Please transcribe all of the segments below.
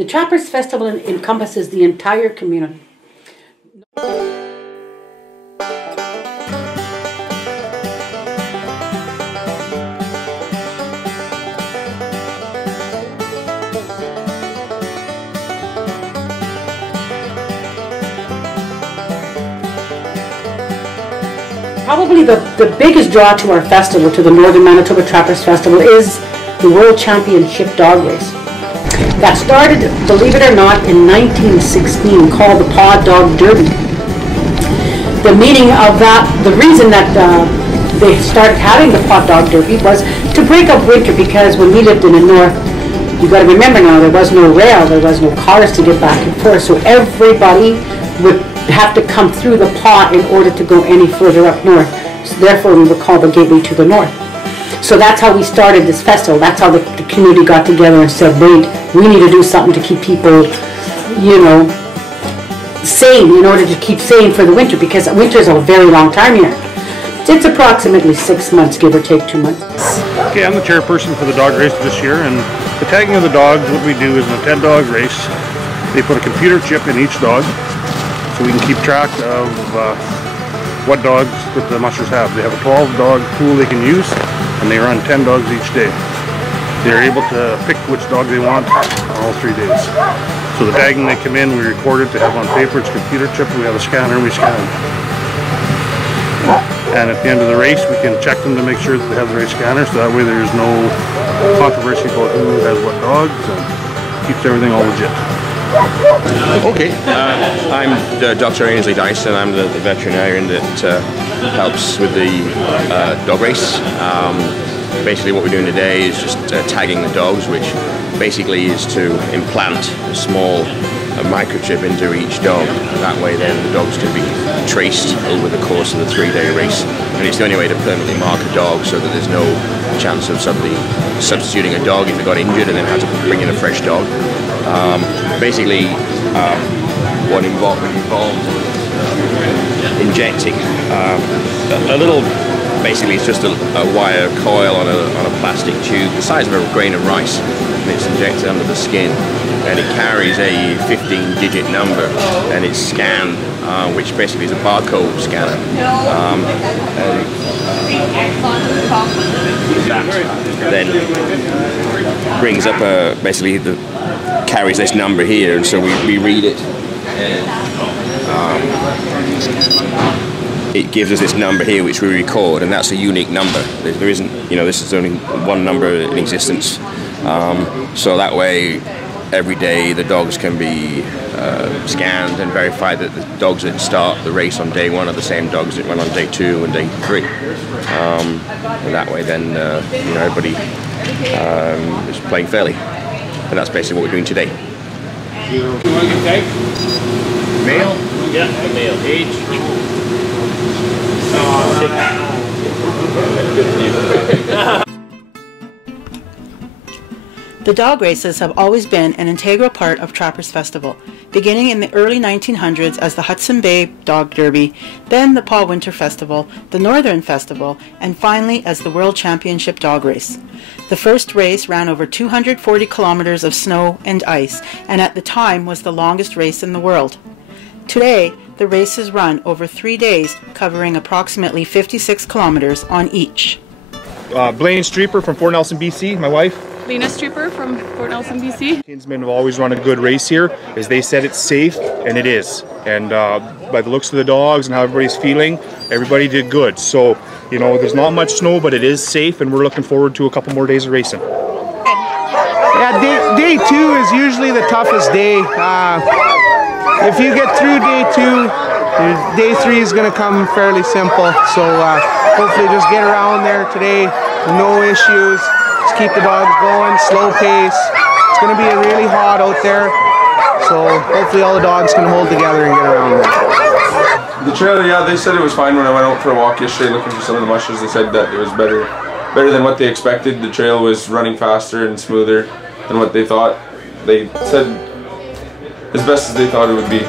The Trappers Festival encompasses the entire community. Probably the biggest draw to our festival, to the Northern Manitoba Trappers Festival, is the World Championship Dog Race. That started, believe it or not, in 1916, called the Paw Dog Derby. The meaning of that, the reason that they started having the Paw Dog Derby was to break up winter, because when we lived in the north, you got to remember now, there was no rail, there was no cars to get back and forth, so everybody would have to come through the Paw in order to go any further up north. So therefore we were called the Gateway to the North. So that's how we started this festival. That's how the community got together and said, wait, we need to do something to keep people, you know, sane, in order to keep sane for the winter, because winter is a very long time here. It's approximately 6 months, give or take 2 months. Okay, I'm the chairperson for the dog race this year, and the tagging of the dogs, what we do is in a 10-dog race, they put a computer chip in each dog, so we can keep track of what dogs that the mushers have. They have a 12-dog pool they can use, and they run 10 dogs each day. They're able to pick which dog they want all 3 days. So the tagging, they come in, we record it, they have on paper, it's computer chip, we have a scanner, and we scan them. And at the end of the race, we can check them to make sure that they have the right scanner, so that way there's no controversy about who has what dogs, and keeps everything all legit. Okay, I'm Dr. Ainsley Dyson. I'm the veterinarian that helps with the dog race. Basically what we're doing today is just tagging the dogs, which basically is to implant a small microchip into each dog. That way then the dogs can be traced over the course of the 3-day race. And it's the only way to permanently mark a dog, so that there's no chance of somebody substituting a dog if they got injured and then had to bring in a fresh dog. Basically, what involves injecting a little, basically it's just a wire coil on a plastic tube the size of a grain of rice, and it's injected under the skin, and it carries a 15-digit number, and it's scanned, which basically is a barcode scanner. That then brings up basically carries this number here, and so we read it, and it gives us this number here which we record, and that's a unique number. There isn't, you know, this is only one number in existence, so that way every day the dogs can be scanned and verify that the dogs that start the race on day 1 are the same dogs that run on day 2 and day 3, and that way then you know, everybody is playing fairly. And that's basically what we're doing today. You want to get tagged? Male? Yeah, the male. Age? The dog races have always been an integral part of Trappers Festival, beginning in the early 1900s as the Hudson Bay Dog Derby, then the Paw Winter Festival, the Northern Festival, and finally as the World Championship Dog Race. The first race ran over 240 kilometers of snow and ice, and at the time was the longest race in the world. Today, the race is run over 3 days, covering approximately 56 kilometers on each. Blaine Streeper from Fort Nelson, BC, my wife. Lena Streeper from Fort Nelson, BC. Kinsmen have always run a good race here, as they said it's safe, and it is. And by the looks of the dogs and how everybody's feeling, everybody did good. So, you know, there's not much snow, but it is safe, and we're looking forward to a couple more days of racing. Yeah, day 2 is usually the toughest day. If you get through day 2, day 3 is going to come fairly simple. So hopefully just get around there today, no issues. Just keep the dogs going, slow pace. It's going to be really hot out there, so hopefully all the dogs can hold together and get around there. The trail, yeah, they said it was fine when I went out for a walk yesterday looking for some of the mushers. They said that it was better than what they expected. The trail was running faster and smoother than what they thought. They said as best as they thought it would be.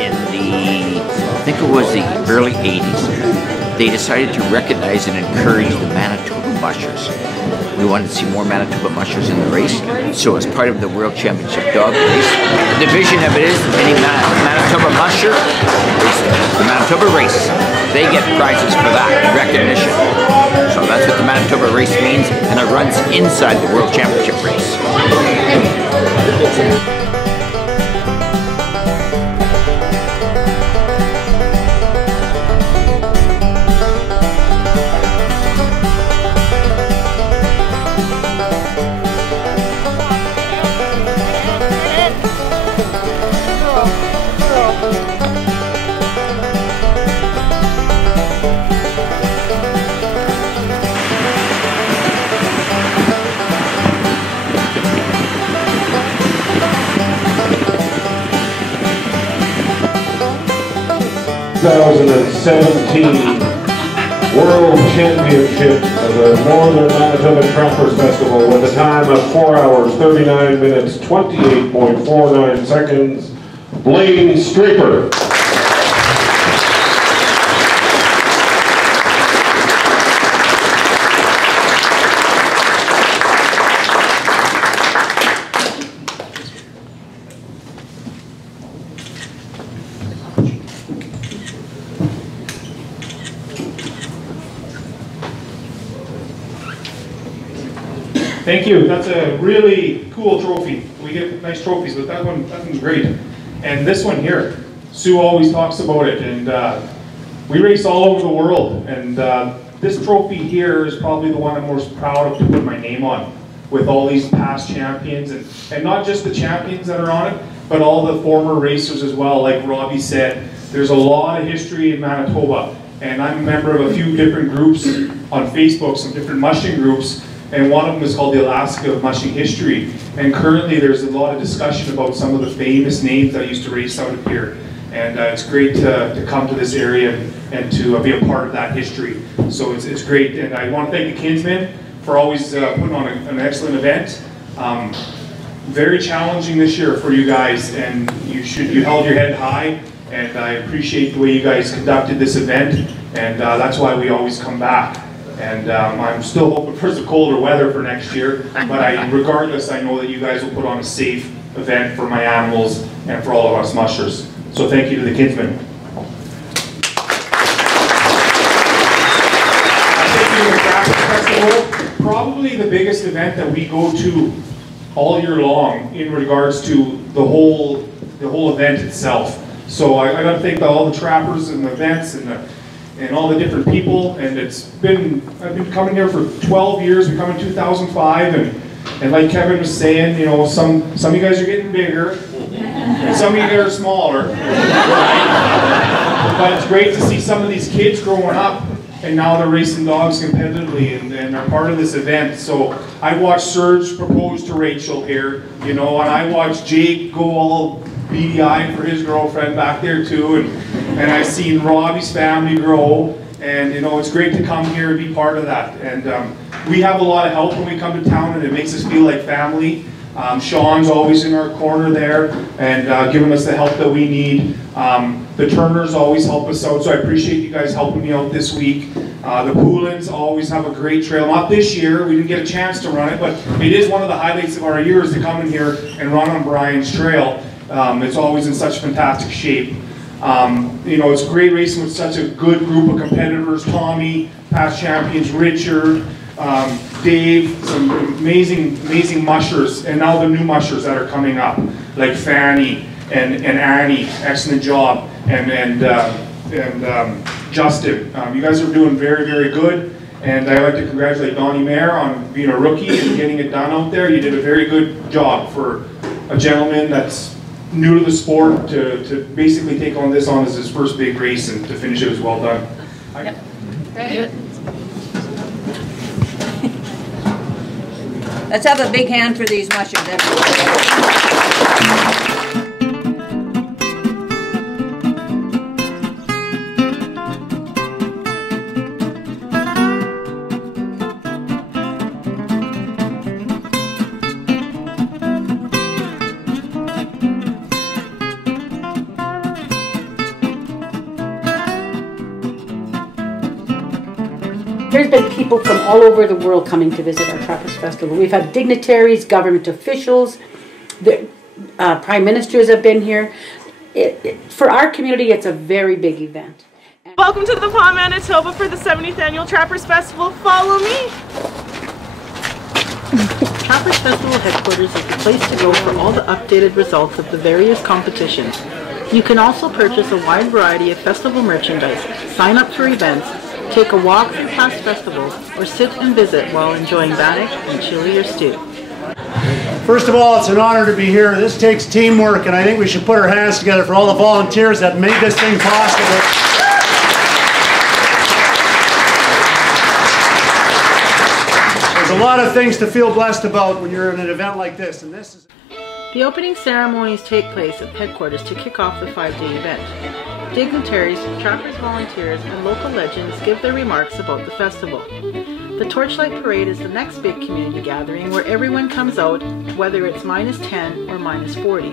in I think it was the early 80s, they decided to recognize and encourage the Manitoba mushers. We wanted to see more Manitoba mushers in the race, so as part of the World Championship dog race, the vision of it is any Manitoba musher is the Manitoba race. They get prizes for that, recognition. So that's what the Manitoba race means, and it runs inside the World Championship race. 2017 World Championship of the Northern Manitoba Trappers Festival with a time of 4 hours, 39 minutes, 28.49 seconds, Blaine Straper. Thank you. That's a really cool trophy. We get nice trophies, but that one's great. And this one here, Sue always talks about it, and we race all over the world. And this trophy here is probably the one I'm most proud of to put my name on, with all these past champions, and not just the champions that are on it, but all the former racers as well. Like Robbie said, there's a lot of history in Manitoba, and I'm a member of a few different groups on Facebook, some different mushing groups. And one of them is called the Alaska of Mushing History. And currently there's a lot of discussion about some of the famous names that used to race out of here. And it's great to come to this area and to be a part of that history. So it's great. And I want to thank the Kinsmen for always putting on an excellent event. Very challenging this year for you guys, and you held your head high. And I appreciate the way you guys conducted this event. And that's why we always come back. And I'm still hoping for some colder weather for next year, but regardless, I know that you guys will put on a safe event for my animals and for all of us mushers. So thank you to the Kinsmen. Festival, probably the biggest event that we go to all year long in regards to the whole event itself. So I got to thank all the trappers and the events and all the different people, and I've been coming here for 12 years. We come in 2005, and like Kevin was saying, you know, some of you guys are getting bigger, and some of you guys are smaller. But it's great to see some of these kids growing up, and now they're racing dogs competitively, and they're part of this event. So I watched Serge propose to Rachel here, you know, and I watched Jake go all beady-eyed for his girlfriend back there too, and I've seen Robbie's family grow, and you know, it's great to come here and be part of that. And we have a lot of help when we come to town, and it makes us feel like family. Sean's always in our corner there and giving us the help that we need. The Turners always help us out, so I appreciate you guys helping me out this week. The Poulins always have a great trail. Not this year, we didn't get a chance to run it, but it is one of the highlights of our years to come in here and run on Brian's trail. It's always in such fantastic shape. You know, it's great racing with such a good group of competitors. Tommy, past champions, Richard, Dave, some amazing mushers, and now the new mushers that are coming up, like Fanny and Annie, excellent job, and Justin. You guys are doing very, very good, and I'd like to congratulate Donnie Mayer on being a rookie and getting it done out there. You did a very good job for a gentleman that's new to the sport to basically take on this as his first big race, and to finish it was well done. Yep. Very good. Let's have a big hand for these mushers, everyone. There's been people from all over the world coming to visit our Trappers Festival. We've had dignitaries, government officials, the prime ministers have been here. For our community, it's a very big event. Welcome to the Pas Manitoba for the 70th Annual Trappers Festival. Follow me! Trappers Festival headquarters is the place to go for all the updated results of the various competitions. You can also purchase a wide variety of festival merchandise, sign up for events, take a walk through past festivals, or sit and visit while enjoying bannock and chili or stew. First of all, it's an honor to be here. This takes teamwork, and I think we should put our hands together for all the volunteers that made this thing possible. There's a lot of things to feel blessed about when you're in an event like this, and this is... The opening ceremonies take place at headquarters to kick off the 5-day event. Dignitaries, Trappers volunteers, and local legends give their remarks about the festival. The Torchlight Parade is the next big community gathering where everyone comes out, whether it's -10 or -40.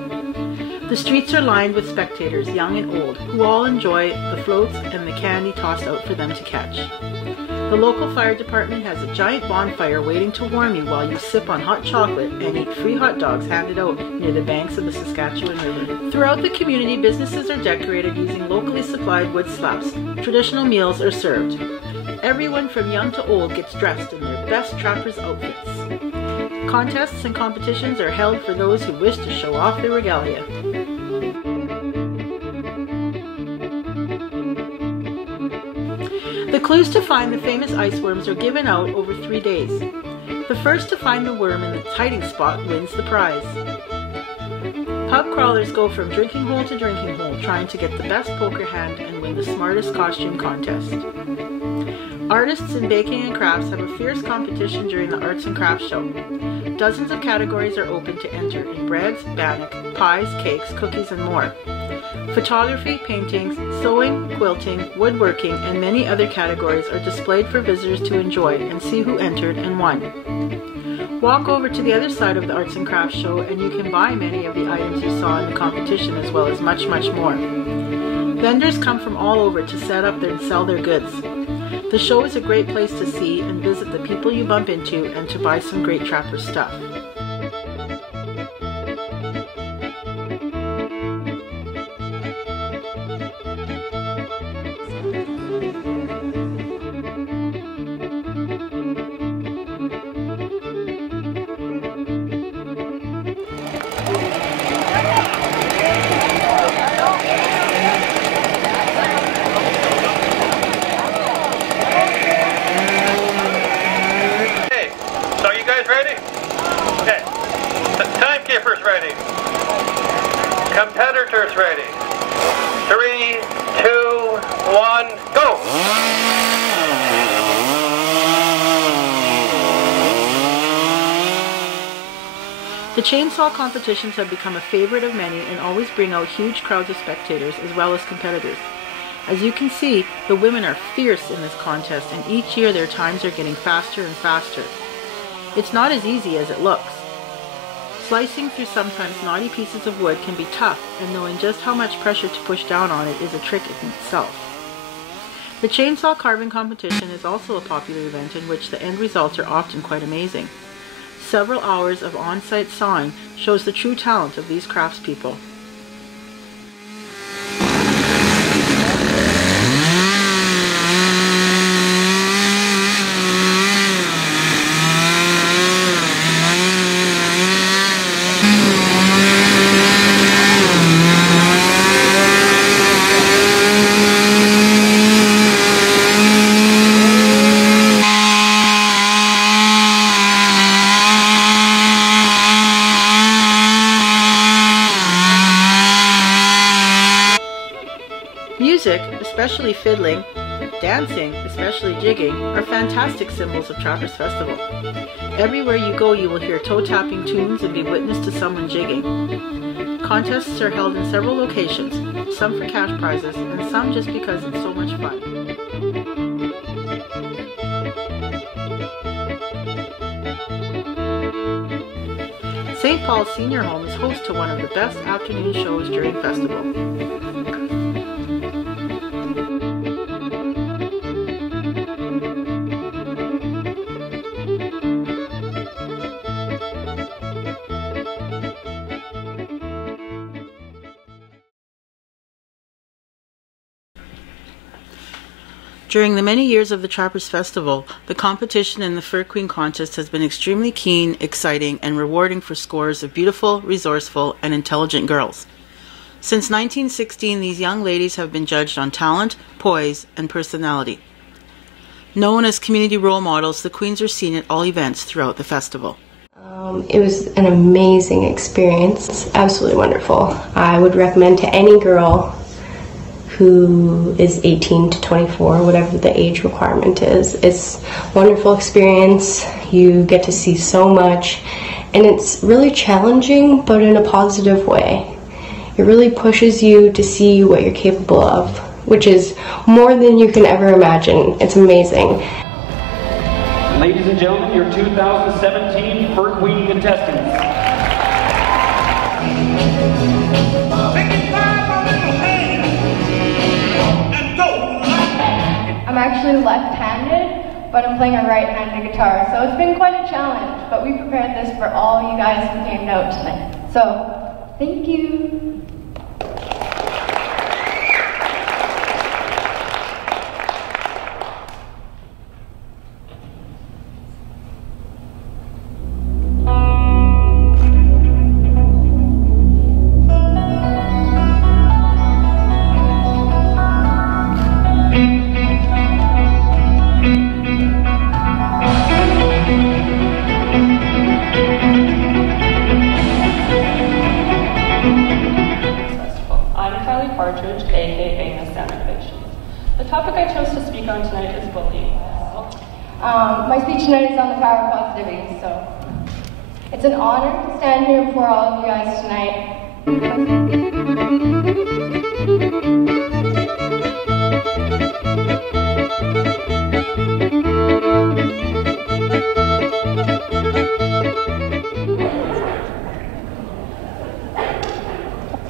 The streets are lined with spectators, young and old, who all enjoy the floats and the candy tossed out for them to catch. The local fire department has a giant bonfire waiting to warm you while you sip on hot chocolate and eat free hot dogs handed out near the banks of the Saskatchewan River. Throughout the community, businesses are decorated using locally supplied wood slabs. Traditional meals are served. Everyone from young to old gets dressed in their best Trappers outfits. Contests and competitions are held for those who wish to show off their regalia. The clues to find the famous ice worms are given out over 3 days. The first to find the worm in its hiding spot wins the prize. Pub crawlers go from drinking hole to drinking hole trying to get the best poker hand and win the smartest costume contest. Artists in baking and crafts have a fierce competition during the Arts and Crafts Show. Dozens of categories are open to enter in breads, bannock, pies, cakes, cookies, and more. Photography, paintings, sewing, quilting, woodworking, and many other categories are displayed for visitors to enjoy and see who entered and won. Walk over to the other side of the Arts and Crafts Show and you can buy many of the items you saw in the competition as well as much, much more. Vendors come from all over to set up and sell their goods. The show is a great place to see and visit the people you bump into and to buy some great Trapper stuff. Competitors ready. 3, 2, 1, go! The chainsaw competitions have become a favorite of many and always bring out huge crowds of spectators as well as competitors. As you can see, the women are fierce in this contest and each year their times are getting faster and faster. It's not as easy as it looks. Slicing through sometimes knotty pieces of wood can be tough, and knowing just how much pressure to push down on it is a trick in itself. The chainsaw carving competition is also a popular event in which the end results are often quite amazing. Several hours of on-site sawing shows the true talent of these craftspeople. Music, especially fiddling, dancing, especially jigging, are fantastic symbols of Trappers Festival. Everywhere you go you will hear toe-tapping tunes and be witness to someone jigging. Contests are held in several locations, some for cash prizes and some just because it's so much fun. St. Paul's Senior Home is host to one of the best afternoon shows during festival. During the many years of the Trappers Festival, the competition in the Fur Queen contest has been extremely keen, exciting, and rewarding for scores of beautiful, resourceful, and intelligent girls. Since 1916, these young ladies have been judged on talent, poise, and personality. Known as community role models, the queens are seen at all events throughout the festival. It was an amazing experience, absolutely wonderful. I would recommend to any girl who is 18 to 24, whatever the age requirement is. It's a wonderful experience. You get to see so much, and it's really challenging, but in a positive way. It really pushes you to see what you're capable of, which is more than you can ever imagine. It's amazing. Ladies and gentlemen, your 2017 Fur Queen contestants. I'm actually left-handed, but I'm playing a right-handed guitar, so it's been quite a challenge, but we prepared this for all you guys who came out tonight. So, thank you. My speech tonight is on the power of positivity, so it's an honor to stand here before all of you guys tonight.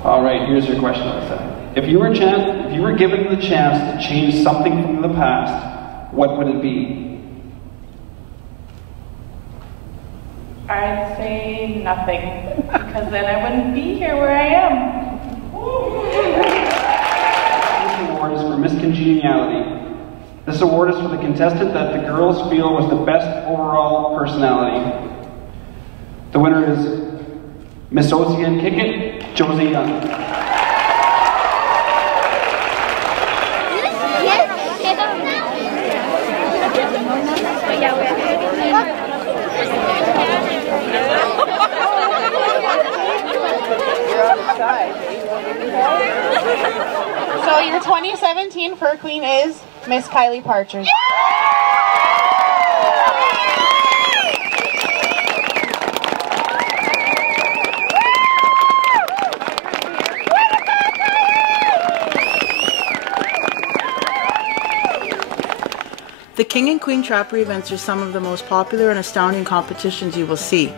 All right, here's your question, Alyssa. If you were given the chance to change something from the past, what would it be? I'd say nothing, because then I wouldn't be here where I am. This award is for Miss Congeniality. This award is for the contestant that the girls feel was the best overall personality. The winner is Miss Ocean Kick-It, Josie Young. So your 2017 Fur Queen is Miss Kylie Partridge. The King and Queen Trapper events are some of the most popular and astounding competitions you will see.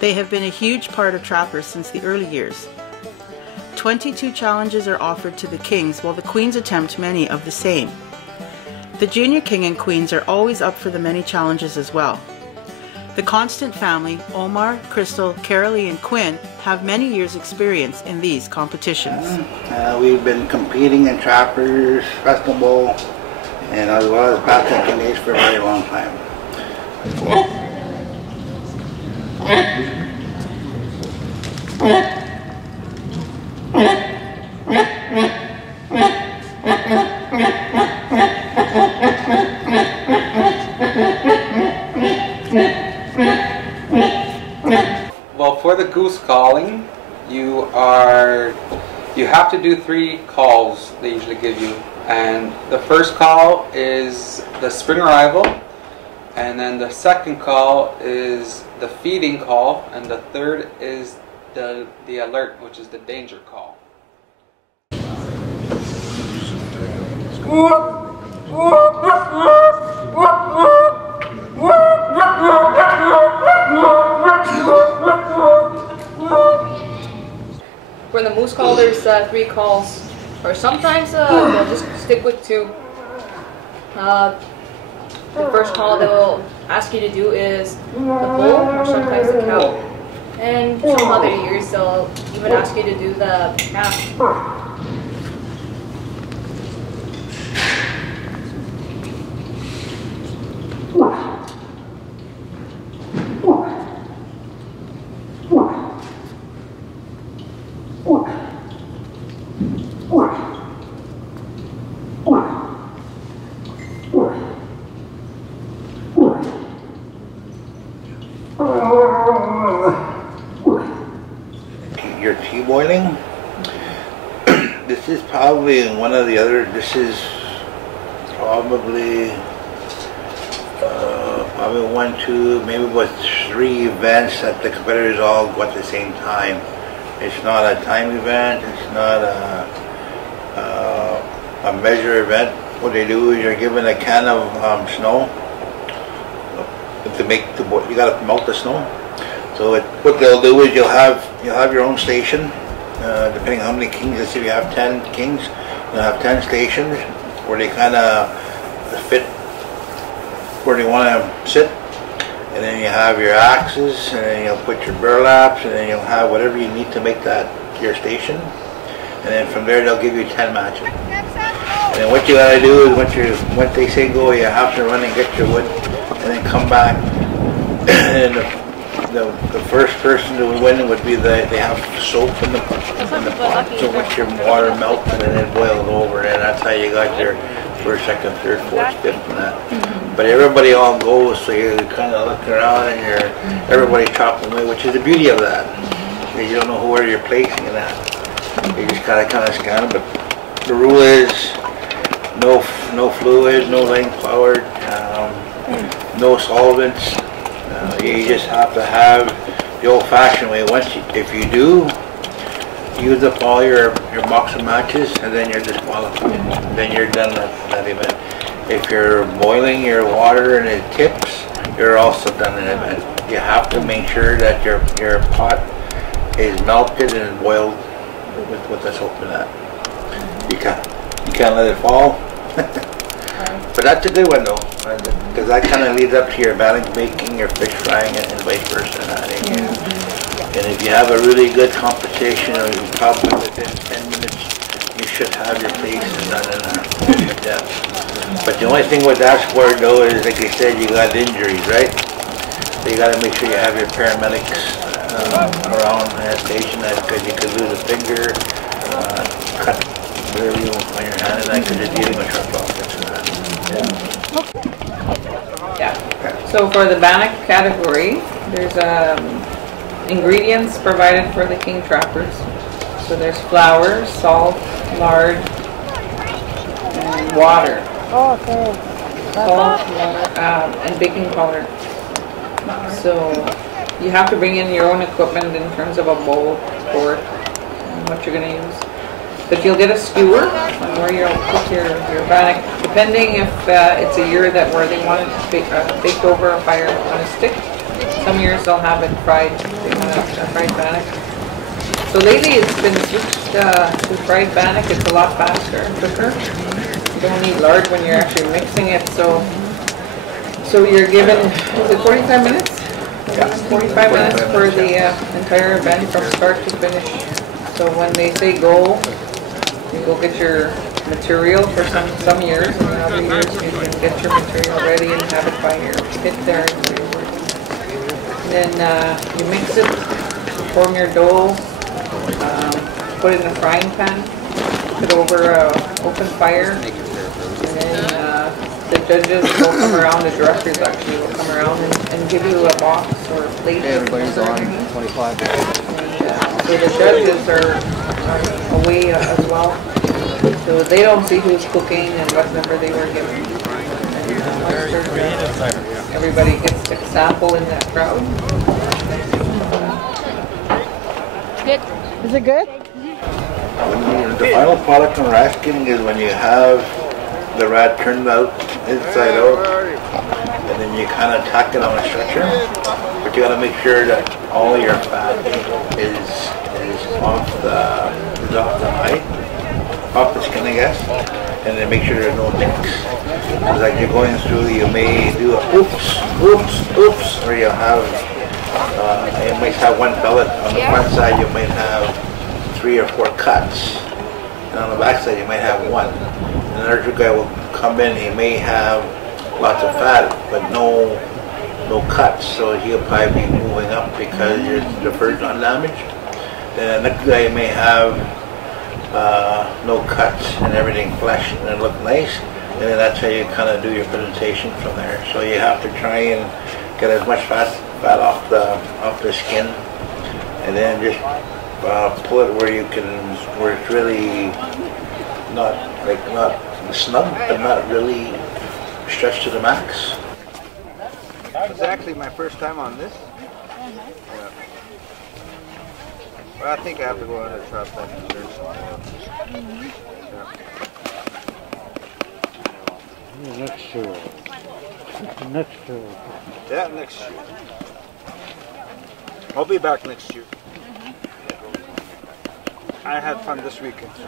They have been a huge part of Trappers since the early years. 22 challenges are offered to the Kings, while the Queens attempt many of the same. The Junior King and Queens are always up for the many challenges as well. The Constant family, Omar, Crystal, Carolee, and Quinn, have many years' experience in these competitions. We've been competing in Trappers Festival and as well as Basket Canadians for a very long time. Well, for the goose calling, you have to do 3 calls they usually give you. And the first call is the spring arrival, and then the second call is the feeding call, and the third is the alert, which is the danger call. For the moose call, there's 3 calls. Or sometimes they'll just stick with 2. The first call they'll ask you to do is the bull or sometimes the cow. And some other years they'll even ask you to do the calf. Your tea boiling. This is probably one of the other. This is probably probably 1, 2, maybe about 3 events that the competitors all go at the same time. It's not a time event. It's not a measure event. What they do is you're given a can of snow to make the boil. You got to melt the snow. So what they'll do is you'll have your own station. Depending on how many kings. Let's say if you have 10 kings, you'll have 10 stations where they kind of fit where they want to sit. And then you have your axes, and then you'll put your burlaps, and then you'll have whatever you need to make that your station. And then from there they'll give you 10 matches. And then what you gotta do is once they say go, you have to run and get your wood, and then come back. And the first person to win would be they have soap in the pot, so once your water melts and then it boils over, and that's how you got your first, second, third, fourth, fifth, and that. But everybody all goes, so you're kind of looking around and everybody chopping away, which is the beauty of that. You don't know where you're placing it at. You just gotta kind of scan it. But the rule is no fluid, no laying flour, no solvents. You just have to have the old-fashioned way. If you do use up all your box of matches, and then you're disqualified. Then you're done that event. If you're boiling your water and it tips, you're also done an event. You have to make sure that your pot is melted and boiled with the soap in that. You can't let it fall. But that's a good one though, because that kind of leads up to your bannock baking, your fish frying, and vice versa. And if you have a really good competition, or you probably within 10 minutes, you should have your place done in that. Yeah. But the only thing with that sport though is, like I said, you got injuries, right? So you got to make sure you have your paramedics around that station, because you could lose a finger, cut whatever you want on your hand, and that because you're dealing with sharp objects and that. Yeah. So for the bannock category, there's ingredients provided for the king trappers. So there's flour, salt, lard, and water. Oh, okay. Salt, water, and baking powder. So you have to bring in your own equipment in terms of a bowl, fork, and what you're going to use. But you'll get a skewer where you'll cook your bannock, depending if it's a year where they want it baked over a fire on a stick. Some years they'll have it fried. They want a fried bannock. So lately it's been switched to fried bannock. It's a lot faster and quicker. You don't need lard when you're actually mixing it. So you're given, is it 45 minutes? Yeah. 45 minutes for the entire event from start to finish. So when they say go, you go get your material for some years, and other years you can get your material ready and have it by your pit there. Then you mix it, form your dough, put it in a frying pan, put it over an open fire, and then the judges will come around, the directors actually will come around and give you a box or a plate. Yeah, everybody's on 25. So the judges are away as well. So they don't see who's cooking and what number they were given. Everybody gets to sample in that crowd. Good. Is it good? The final product on rasking is when you have the rat turned out inside out, and then you kind of tack it on a stretcher. But you got to make sure that all your fat is off the hide, off the skin, I guess, and then make sure there's no nicks. Because like you're going through, you may do a oops, or you might have one pellet on the front side. You might have 3 or 4 cuts, and on the back side you might have 1. And another guy will come in. He may have lots of fat, but no cuts, so he'll probably be moving up because the fur's not damaged. Then the next guy may have no cuts and everything flesh and it looked nice. And then that's how you kind of do your presentation from there. So you have to try and get as much fat off the skin, and then just pull it where it's really not snug, but not really stretched to the max. It was actually my first time on this. Yeah. Well, I think I have to go on a trap then and learn some more. Next year. Next year. Yeah, next year. I'll be back next year. I had fun this weekend. So.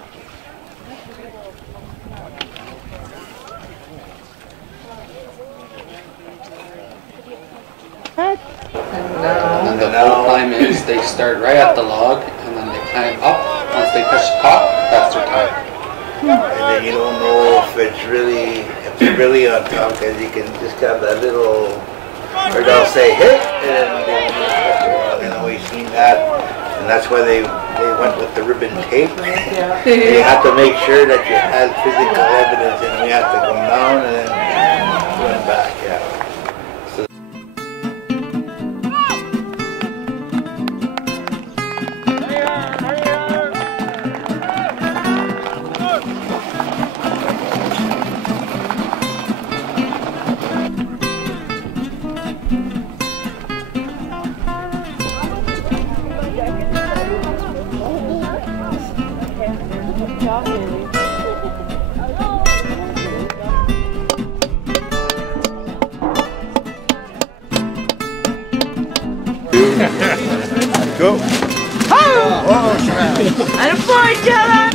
And the whole climb is they start right at the log and then they climb up. Once they touch the top, that's their time. And then you don't know if it's really on top, because you can just have that little, or they'll say hit, and then always seen that, and that's why they went with the ribbon tape. You have to make sure that you had physical evidence, and we have to go down and then went back. Yeah. Go. Oh, and a point, Dylan!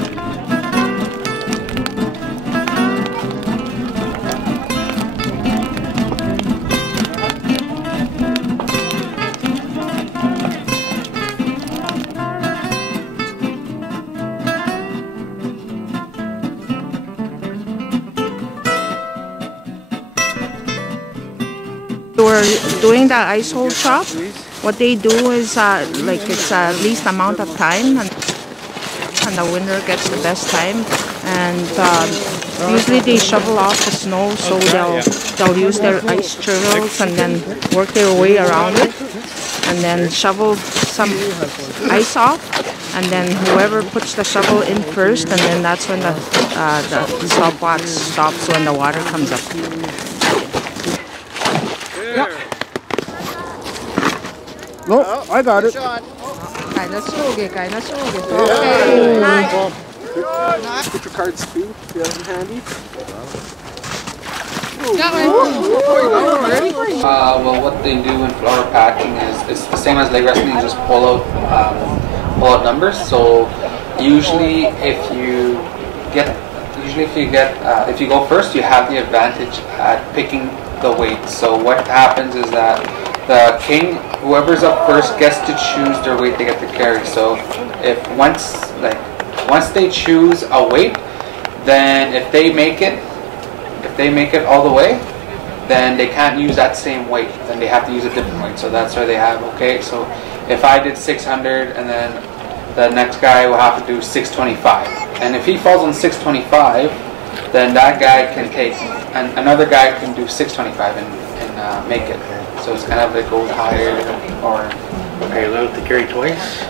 We're doing the ice hole chop. What they do is like it's least amount of time, and the winner gets the best time. And usually they shovel off the snow, so they'll use their ice trivels and then work their way around it, and then shovel some ice off. And then whoever puts the shovel in first, and then that's when the stopwatch stops when the water comes up. No, I got it. Kinda sugi. Put your cards too, if you have them handy. Well, what they do in flower packing is it's the same as leg wrestling. You just pull out numbers. So usually, if you go first, you have the advantage at picking the weight. So what happens is that the king, whoever's up first, gets to choose their weight they get to carry. So if once they choose a weight, then if they make it all the way, then they can't use that same weight. Then they have to use a different weight. So that's why they have, okay, so if I did 600 and then the next guy will have to do 625. And if he falls on 625, then that guy can take, and another guy can do 625 and make it. So it's kind of like goes higher, or are you allowed to carry twice?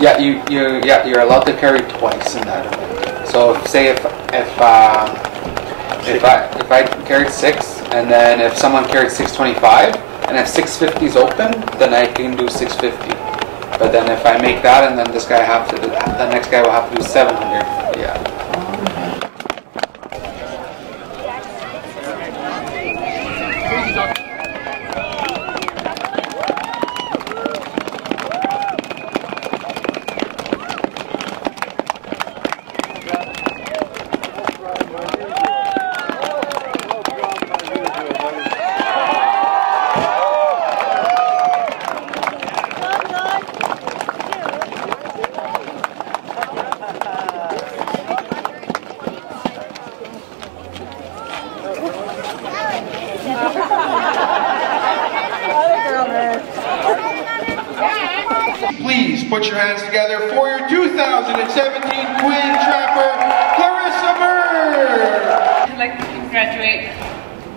Yeah, you're allowed to carry twice in that event. So say if I carried 6, and then if someone carried 625, and if 650 is open, then I can do 650. But then if I make that, and then the next guy will have to do 700. Yeah. Please put your hands together for your 2017 Queen Track congratulate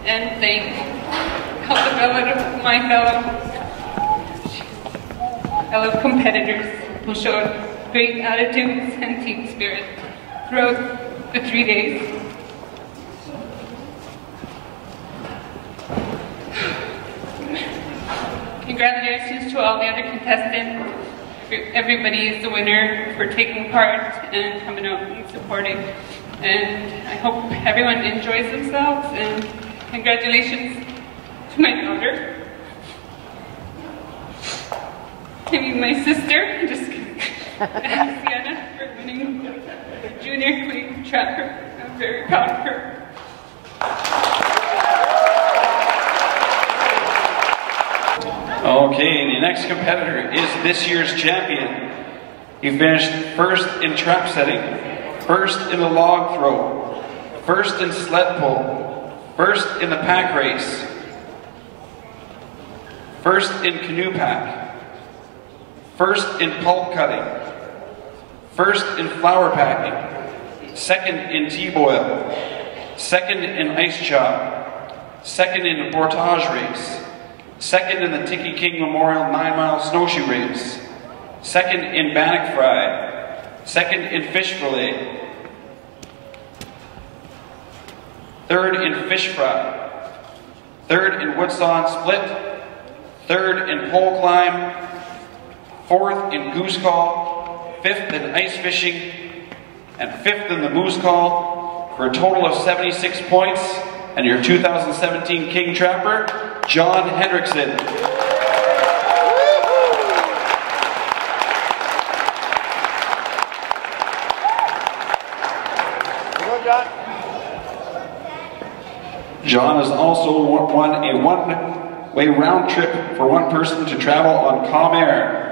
and thank all the my fellow competitors who showed great attitudes and team spirit throughout the 3 days. Congratulations to all the other contestants. Everybody is the winner for taking part and coming out and supporting. And I hope everyone enjoys themselves, and congratulations to my daughter. I mean my sister, just kidding. And Sienna for winning the Junior Queen Trapper. I'm very proud of her. Okay, the next competitor is this year's champion. He finished first in trap setting, first in the log throw, first in sled pull, first in the pack race, first in canoe pack, first in pulp cutting, first in flower packing, second in T-boil, second in ice chop, second in portage race, second in the Tiki King Memorial 9-mile snowshoe race, second in bannock fry, second in fish fillet, third in fish fry, third in woodsaw and split, third in pole climb, fourth in goose call, fifth in ice fishing, and fifth in the moose call, for a total of 76 points, and your 2017 King Trapper, John Hendrickson. John has also won a one-way round trip for one person to travel on Comair.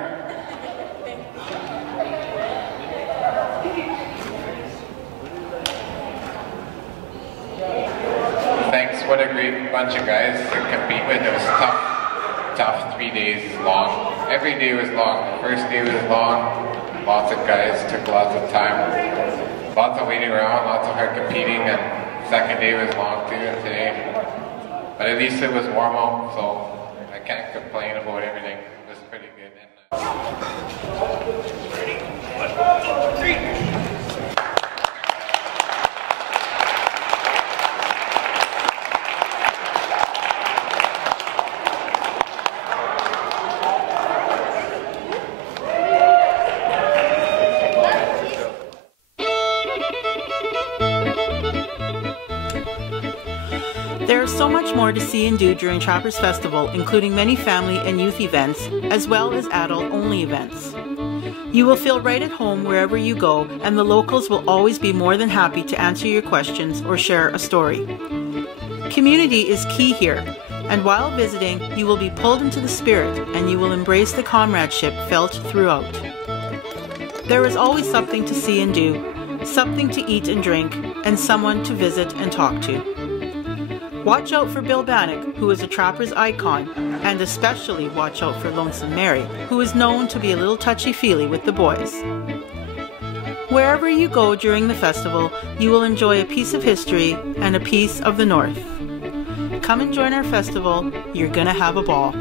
Thanks, what a great bunch of guys to compete with. It was tough 3 days long. Every day was long. The first day was long. Lots of guys, took lots of time. Lots of waiting around, lots of hard competing, and second day was long too today. But at least it was warm out, so I can't complain about everything. It was pretty good. Ready? 1, 2, 3. There is so much more to see and do during Trappers Festival, including many family and youth events, as well as adult-only events. You will feel right at home wherever you go, and the locals will always be more than happy to answer your questions or share a story. Community is key here, and while visiting, you will be pulled into the spirit, and you will embrace the comradeship felt throughout. There is always something to see and do, something to eat and drink, and someone to visit and talk to. Watch out for Bill Bannock, who is a trapper's icon, and especially watch out for Lonesome Mary, who is known to be a little touchy-feely with the boys. Wherever you go during the festival, you will enjoy a piece of history and a piece of the North. Come and join our festival, you're gonna have a ball.